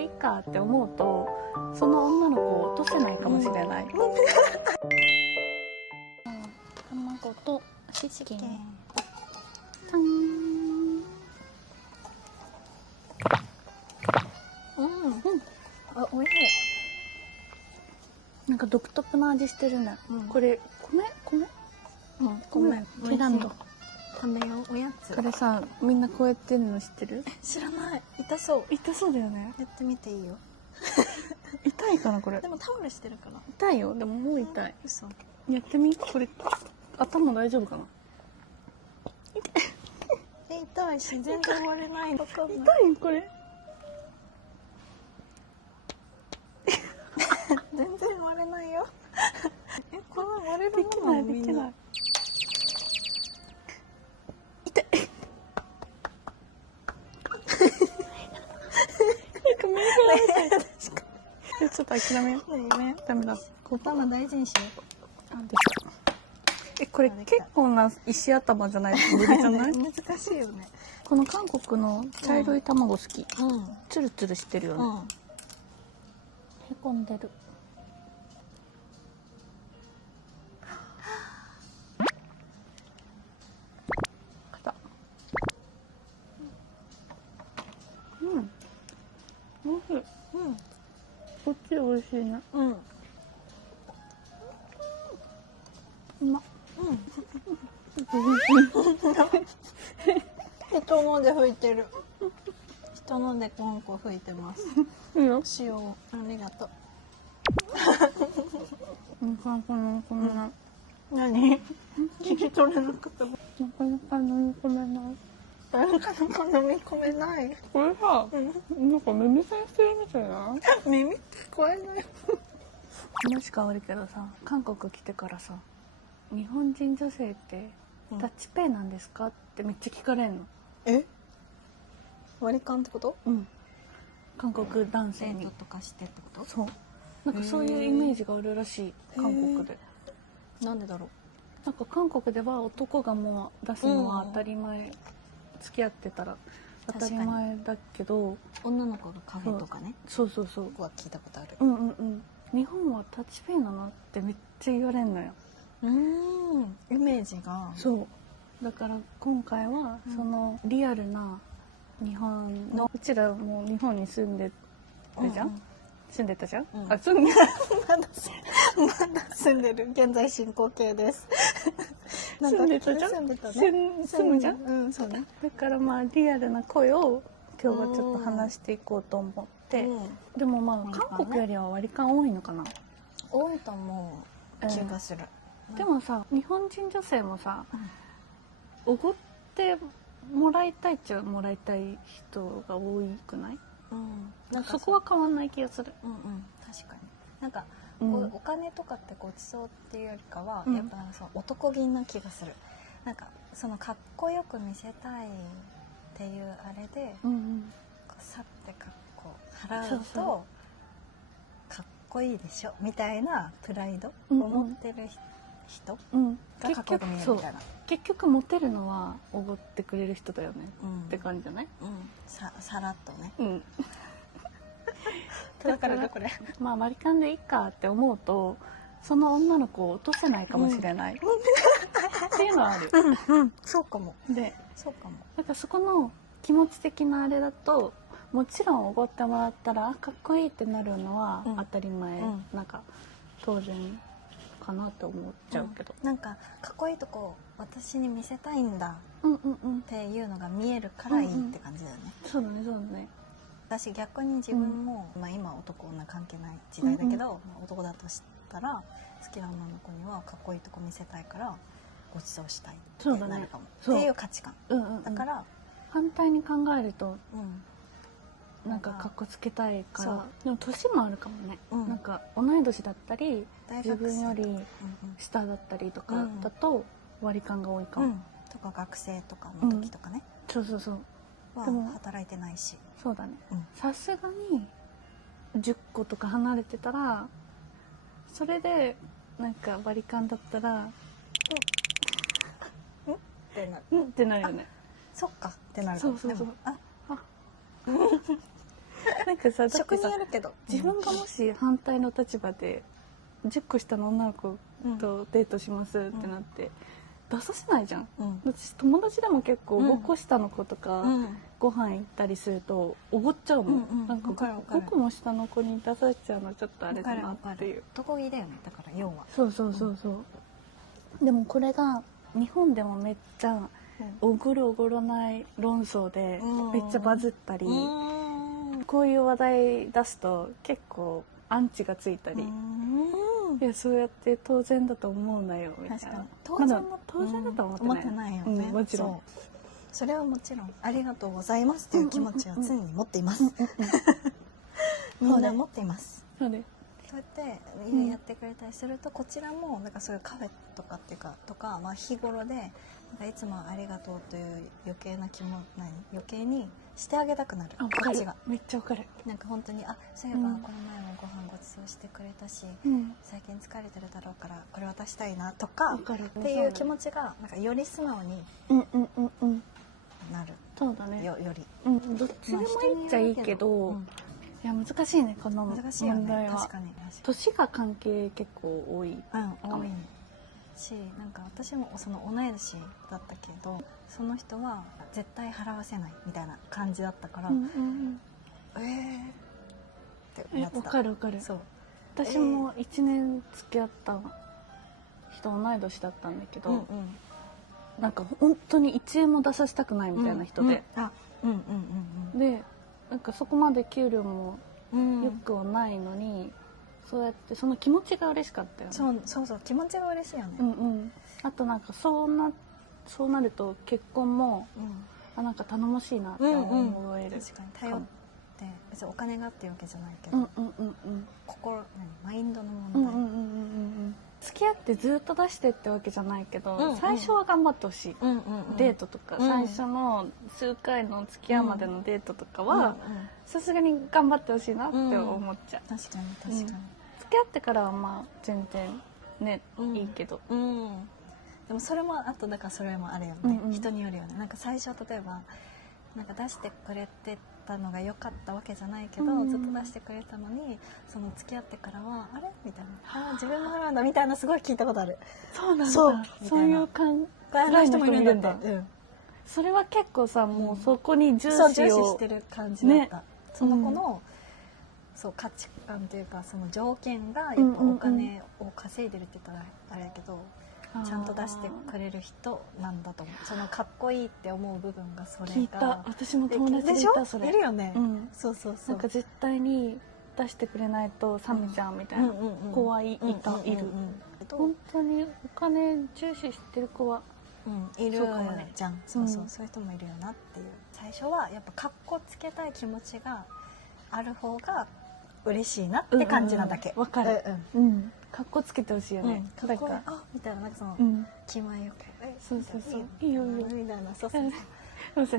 でいいかって思うと、その女の子を落とせないかもしれない。卵とチキン。タン。あ、おいしなんか独特な味してるね。これ米？米。ケランド。食べよう、おやつ。これさ、みんなこうやってるの知ってる？知らない。痛そう。痛そうだよね。やってみていいよ。痛いかなこれ。でもタオルしてるから。痛いよ。でももう痛い。嘘。やってみ。これ頭大丈夫かな？痛いし全然割れない。痛いこれ。全然割れないよ。この割れるできないできない。痛い。ちょっと諦めよう。ね、ダメだ。頭大事にしよう。これ結構な石頭じゃないと無理じゃない？難しいよね。この韓国の茶色い卵好き。ツルツルしてるよね。へこんでる。おいしい。こっち美味しいね。うまっ。人ので拭いてる。人のでコンコ拭いてます。いいよ。塩、ありがとう。何？聞き取れなかった。なかなか飲み込めない。なかなか飲み込めない。これさ、なんか耳栓してるみたいな。耳聞こえない。話変わるけどさ、韓国来てからさ、日本人女性ってタッチペイなんですかってめっちゃ聞かれんの。え？割り勘ってこと？韓国男性に。デートとかしてってこと？そう。なんかそういうイメージがあるらしい、韓国で。なんでだろう。なんか韓国では男がもう出すのは当たり前、付き合ってたら当たり前だけど、女の子がカフェとかね。そうは聞いたことある。日本はタッチペイなのってめっちゃ言われんのよ。イメージが。そうだから今回はそのリアルな日本の、うちらもう日本に住んでるじゃん、住んでたじゃん、あ、住んでまだ住んでる。現在進行形です。住んでたじゃん、住むじゃん、そうね。だからまあリアルな声を今日はちょっと話していこうと思って、でもまあ韓国よりは割り勘多いのかな。多いと思う気がする。でもさ、日本人女性もさ、おごってもらいたいっちゃもらいたい人が多くない？なんかそこは変わんない気がする。確かに。なんかお金とかってごちそうっていうよりかは、やっぱなんかその男気な気がする。なんかそのかっこよく見せたいっていうあれで、さってかっこ払うとかっこいいでしょみたいなプライドを持ってる人がかっこよく見えるみたいな。結局モテるのはおごってくれる人だよね、って感じじゃない？さらっとね。だからこれまあ割り勘でいいかって思うと、その女の子を落とせないかもしれない、っていうのはある。そうかも。で、そうかも。だからそこの気持ち的なあれだと、もちろんおごってもらったらかっこいいってなるのは当たり前、なんか当然かなって思っちゃうけど、なんかかっこいいとこ私に見せたいんだっていうのが見えるからいいって感じだよね。そうだね。私逆に自分も、今男女関係ない時代だけど、男だとしたら好きな女の子にはかっこいいとこ見せたいからごちそうしたいってなるかも、っていう価値観、だから反対に考えると、なんかかっこつけたいから。でも年もあるかもね、なんか同い年だったり自分より下だったりとかだと割り勘が多いかも、とか学生とかの時とかね、そうでも働いてないし。そうだね、さすがに10個とか離れてたら、それでなんか割り勘だったらってなるよね。そっかってなるかも。そうなんかさ、だっ職にてさよるけど、自分がもし反対の立場で10個下の女の子とデートしますってなって、出させないじゃん。私友達でも結構5個下の子とかご飯行ったりするとおごっちゃうもん。なんか5個も下の子に出されちゃうのはちょっとあれだなっていう。男気だよね、だから要は。そうそうそうそう。でもこれが日本でもめっちゃおごるおごらない論争でめっちゃバズったり、こういう話題出すと結構アンチがついたり、いやそうやって当然だと思うなよみたいな。当然だとは思ってないよね。もちろんそれはもちろんありがとうございますっていう気持ちは常に持っています。みんな持っています。そうやってやってくれたりすると、こちらもなんかそういうカフェとかっていうかまあ日頃でなんかいつもありがとうという余計にしてあげたくなる。こっちがめっちゃわかる。なんか本当にそういえばこの前もご飯ごちそうしてくれたし、最近疲れてるだろうからこれ渡したいなとかっていう気持ちがなんかより素直になる。そうだね。よりどっちでもいいっちゃいいけど、いや難しいね、この問題は。確かに年が関係結構多い多いし、なんか私もその同い年だったけど、その人は絶対払わせないみたいな感じだったから、ってなってた。わかるわかる。そう、私も1年付き合った人同い年だったんだけど、なんか本当に1円も出させたくないみたいな人で、でなんかそこまで給料もよくはないのに、そうやってその気持ちが嬉しかったよね。そう気持ちが嬉しいよね。あとなんかそうなると結婚も、なんか頼もしいなって思える。確かに頼って別にお金がっていうわけじゃないけど、マインドの問題。付き合ってずっと出してってわけじゃないけど、最初は頑張ってほしい。デートとか最初の数回の付き合うまでのデートとかはさすがに頑張ってほしいなって思っちゃう。確かに付き合ってからはまあ全然ね、いいけど、でもそれもだからそれもあるよね、人によるよね。なんか最初例えばなんか出してくれてたのが良かったわけじゃないけど、ずっと出してくれたのにその付き合ってからはあれみたいな、自分も払うんだみたいな、すごい聞いたことある。そうなんだ。そういう考えの人もいるんだ。それは結構さ、もうそこに重視してる感じだった。その子の価値観というか、その条件がやっぱお金を稼いでるって言ったらあれだけど、ちゃんと出してくれる人なんだと思う。そのかっこいいって思う部分が、それが聞いた。私も友達でいた。それいるよね。そうなんか絶対に出してくれないと冷めちゃうみたいな子はいる。本当にお金重視してる子はいるじゃん。そういう人もいるよなっていう。最初はやっぱかっこつけたい気持ちがある方が嬉しいなって感じなだけ。わかる。かっこつけてほしいよね。かっこいいみたいな、なんかその気前よく、そういいよみたいな。でもさ、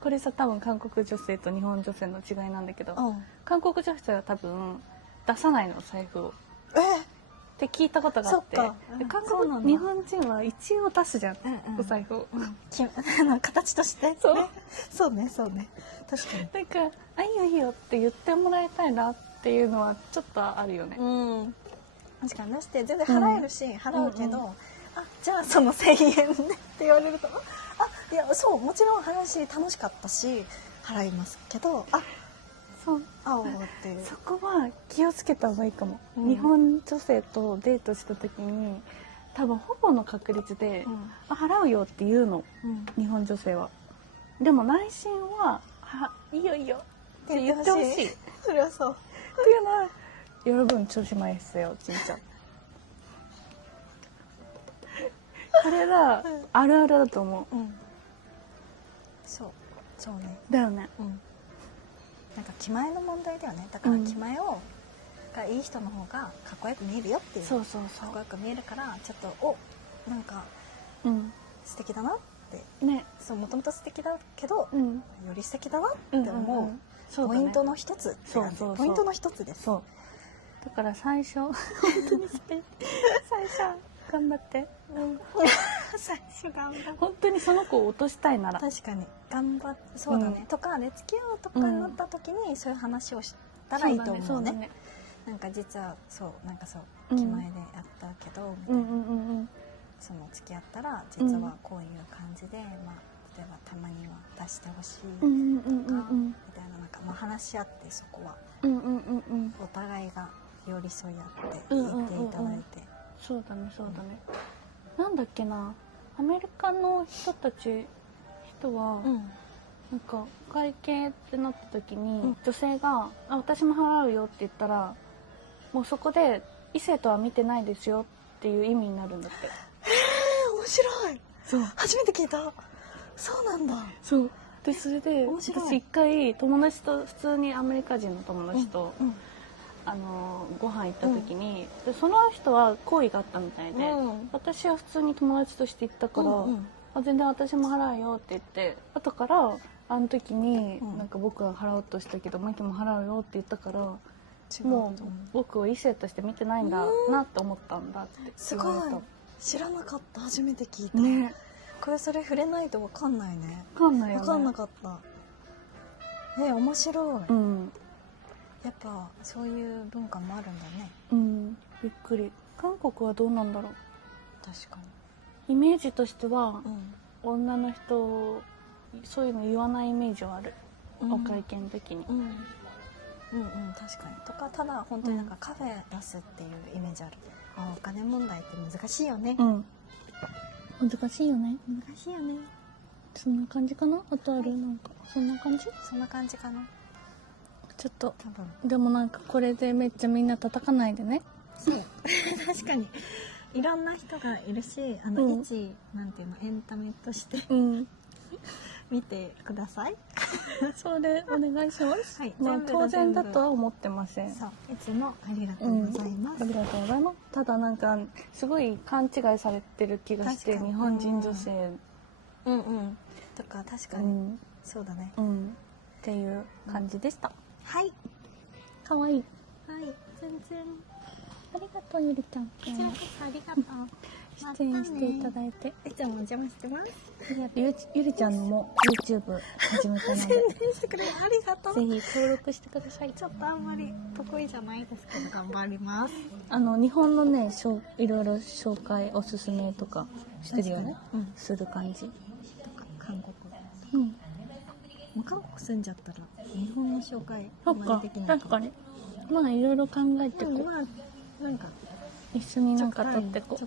これさ多分韓国女性と日本女性の違いなんだけど、韓国女性は多分出さないの、財布を。って聞いたことがあって、日本人は一応出すじゃん、お財布を。形として。そうね確かに。なんかいいよって言ってもらいたいなっていうのはちょっとあるよね。確かに出して全然払えるし、払うけど、じゃあその1000円ねって言われると、いやそうもちろん払うし楽しかったし払いますけど、そこは気をつけた方がいいかも。日本女性とデートした時に多分ほぼの確率で払うよって言うの、日本女性は。でも内心はいいよいいよって言ってほしい。それはそうっていうのは여러분 조심하세요 진짜。これがあるあるだと思う。そうね。だよね。なんか気前の問題だよね。だから気前がいい人の方がかっこよく見えるよっていう。かっこよく見えるから、ちょっとなんか素敵だなってね。もともと素敵だけど、より素敵だなって思うポイントの一つ。ポイントの一つです。だから最初本当に最初頑張って。最初頑張って本当にその子を落としたいなら確かに頑張ってそうだね、とかで付き合うとかになった時にそういう話をしたらいいと思うね。なんか実はそうなんかそう気前でやったけど、みたいな、その付き合ったら実はこういう感じで、まあ例えばたまには出してほしいとか、みたいな、なんかまあ話し合って、そこはお互いが寄り添い合って言っていただいて、そうだねそうだね、なんだっけな、アメリカの人は、なんかお会計ってなった時に、女性が「あ、私も払うよ」って言ったら、もうそこで異性とは見てないですよっていう意味になるんだって。面白い。そう、初めて聞いた。そうなんだ。そうで、それで私一回友達と、普通にアメリカ人の友達と、ご飯行った時に、でその人は好意があったみたいで、私は普通に友達として行ったから、あ、全然私も払うよって言って、後からあの時に、なんか僕は払おうとしたけどマキも払うよって言ったから、もう僕を異性として見てないんだなって思ったんだってすごい。知らなかった。初めて聞いた。ね、これそれ触れないと分かんないね。分かんないよね。分かんなかった。面白い。やっぱそういう文化もあるんだね。びっくり。韓国はどうなんだろう。確かにイメージとしては、女の人そういうの言わないイメージはある、お会計の時に。確かに。とか、ただ本当になんかカフェ出すっていうイメージある。お金問題って難しいよね。難しいよね。難しいよね。そんな感じかな。あとある、なんかそんな感じ。そんな感じかな。ちょっと多分。でもなんかこれでめっちゃみんな叩かないでね。そう確かにいろんな人がいるし、一なんていうの、エンタメとして見てください。それお願いします。はい、まあ当然だとは思ってません。そう、いつもありがとうございます。ありがとうございます。ただなんかすごい勘違いされてる気がして、日本人女性とか確かに、そうだね。っていう感じでした。はい。かわいい。はい、全然。ありがとうゆりちゃん。こちらこそありがとう。出演していただいて。いつもお邪魔してます。ゆりちゃんも YouTube 始めたので。宣伝してくれありがとう。ぜひ登録してください。ちょっとあんまり得意じゃないですけど頑張ります。日本のね、いろいろ紹介おすすめとかしてるよね。する感じ。とか韓国。もう韓国住んじゃったら日本の紹介あんまりできないかも。確かに。まあいろいろ考えてこう。なんか一緒になんか撮ってこう。